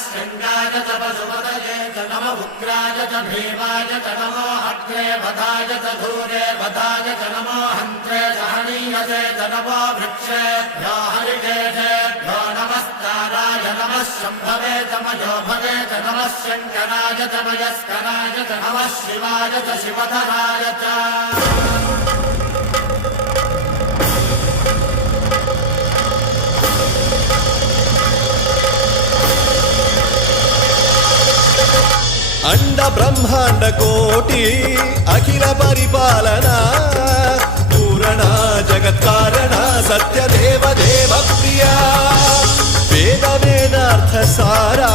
शृङ्गाय च पशुपतये च नम उग्राय च भीमाय च नमो अग्रे वधाय च धूरे वधाय च नमो हन्त्रे सहनीयसे च नमो वृक्षेभ्यो हरिकेशेभ्यो नमस्काराय नमः शम्भवे च मयोभवे च नमः शङ्कराय च मयस्कराय च नमः शिवाय च शिवधराय च अंड ब्रह्मांड कोटि अखिल परिपालना पूरणा जगत्कारणा सत्यदेव देव प्रिया वेद वेदार्थ सारा